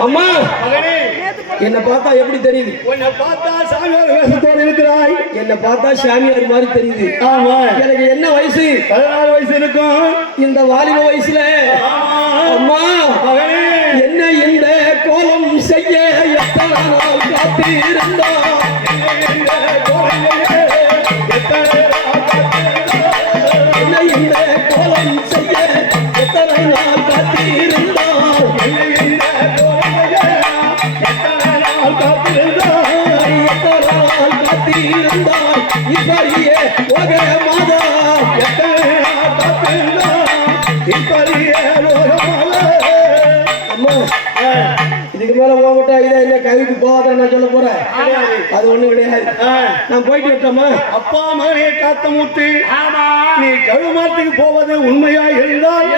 அம்மா! என்ன பார்த்தா எப்படி தெரியுது? உன்னை பார்த்தா சாமியார் வேஷத்தோடு இருக்கிறாய். என்ன பார்த்தா சாமியார் மாதிரி தெரியுது. ஆமா. எனக்கு என்ன வயசு? பதினாறு வயசு இருக்கும். இந்த வாலிப வயசுல. அம்மா! என்ன இந்த கோலம் செய்ய எத்தனை நாள் காத்திருந்தோம் என்ன இந்த கோலம் செய்ய இப்படியே ஒக மாதா அம்மா இதுக்கு மேல போகட்டா இதை என்ன கைவிட்டு போகாத நான் சொல்ல போறேன் அது ஒண்ணு கிடையாது. நான் போயிட்டு விட்டோமா அப்பா மகனே காத்த மூத்து நீ கழுமாத்துக்கு போவது உண்மையா இருந்தால்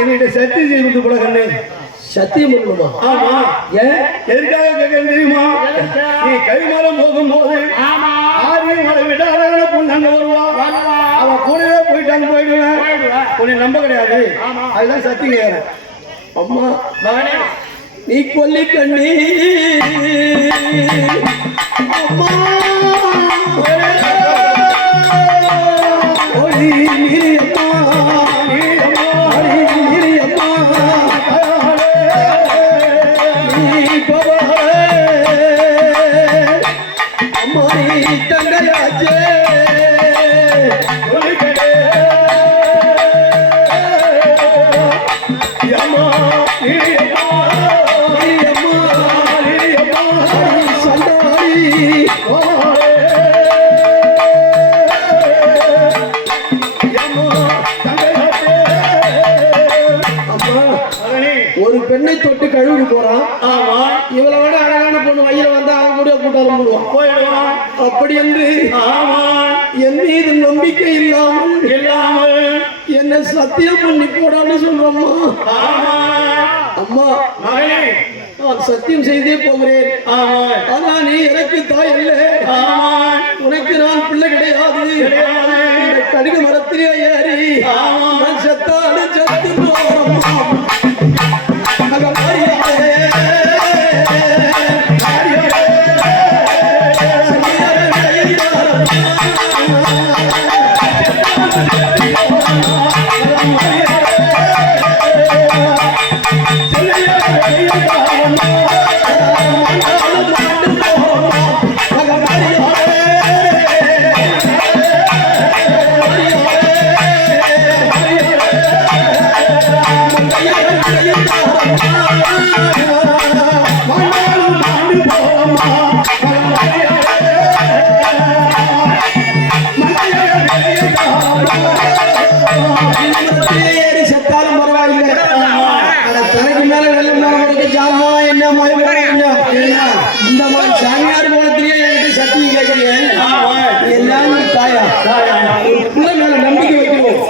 என்னிட்ட சத்தி செய்து கூட கண்ணு. சத்தியம் பண்ணுமா ஆமா. ஏன் எதுக்காக கேட்கறது தெரியுமா? நீ கைமாறம் போகும்போது ஆரியம் மலை விட அழகான பொண்ணு வருவா? அவ கூடவே போயிட்டாங்க போயிடுவேன் உன்னை நம்ப கிடையாது. அதுதான் சத்தியம் கேட்கிறேன் அம்மா மகனே. நீ கொல்லி கண்ணி அம்மா. ஒரு பெண்ணை தொட்டு கழுவி போறான். இவளை விட அழகான பொண்ணு வயிறு வந்தா அவன் கூட கூட்டாலும் போடுவான். அப்படி என்று என் மீது நம்பிக்கை இல்லாமல் என்ன சத்தியம் பண்ணி போடான்னு சொல்றம்மா அம்மா நான் சத்தியம் செய்தே போகிறேன். ஆனா நீ எனக்கு தாய் அல்ல. உனக்கு நான் பிள்ளை கிடையாது. கடிக மரத்திலே ஏறி நான் செத்தாடு செத்து போறோம் இந்த மாதிரி சாமியார் கோலத்திலேயே என்கிட்ட சத்தியம் எல்லாம் தாயா? புள்ள மேல நம்பிக்கை வைக்கணும்.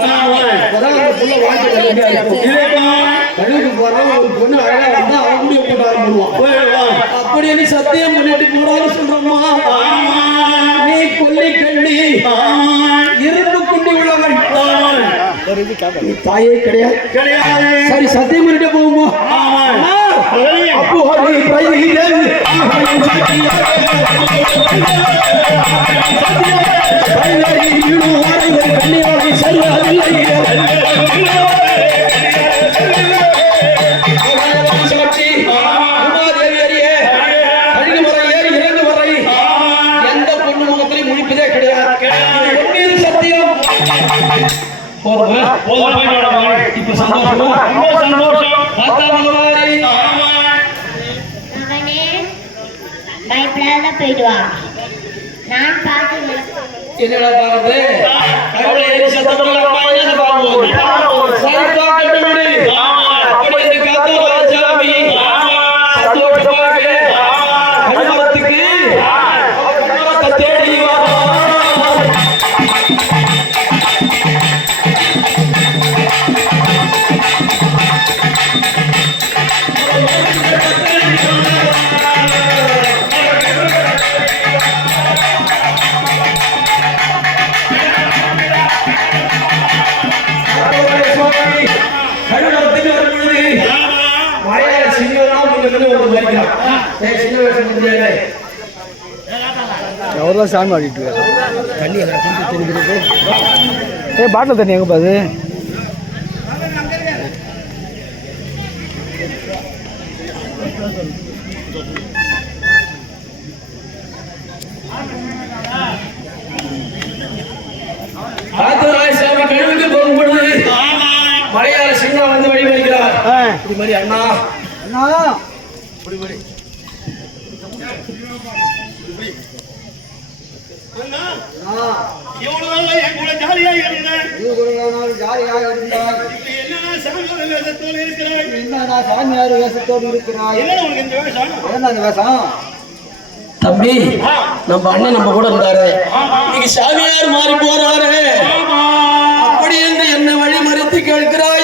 அதான் அந்த புள்ள வாழ்க்கை நம்பிக்கையா இருக்கும். கழுவுக்கு போறோம் ஒரு பொண்ணு அழகா வந்தா அவன் கூட போட்டு ஆரம்பிடுவான் அப்படி நீ சத்தியம் பண்ணிட்டு போறான்னு சொல்றோமா நீ கொல்லி கண்ணி இரும்பு குண்டி உள்ளவன். தாயே கிடையாது. சரி சத்தியம் பண்ணிட்டு போகுமா சத்தியம் போதுமா இப்ப சந்தோஷமா? பார்த்தா மகமாரி மகனே போயிட்டு வா நான் பார்த்து என்னடா பாக்குறது எவ்வளோ சாமி ஆடிட்டு ஏ பாட்டில் தண்ணி எங்கே பாது மலையாள சின்ன வந்து மாதிரி அண்ணா. அண்ணா. தம்பி நம்ம அண்ணன் நம்ம கூட இருந்தாரு. இன்னைக்கு சாமியார் மாறி போறாரு. அப்படி என்று என்ன வழி மறித்து கேட்கிறாய்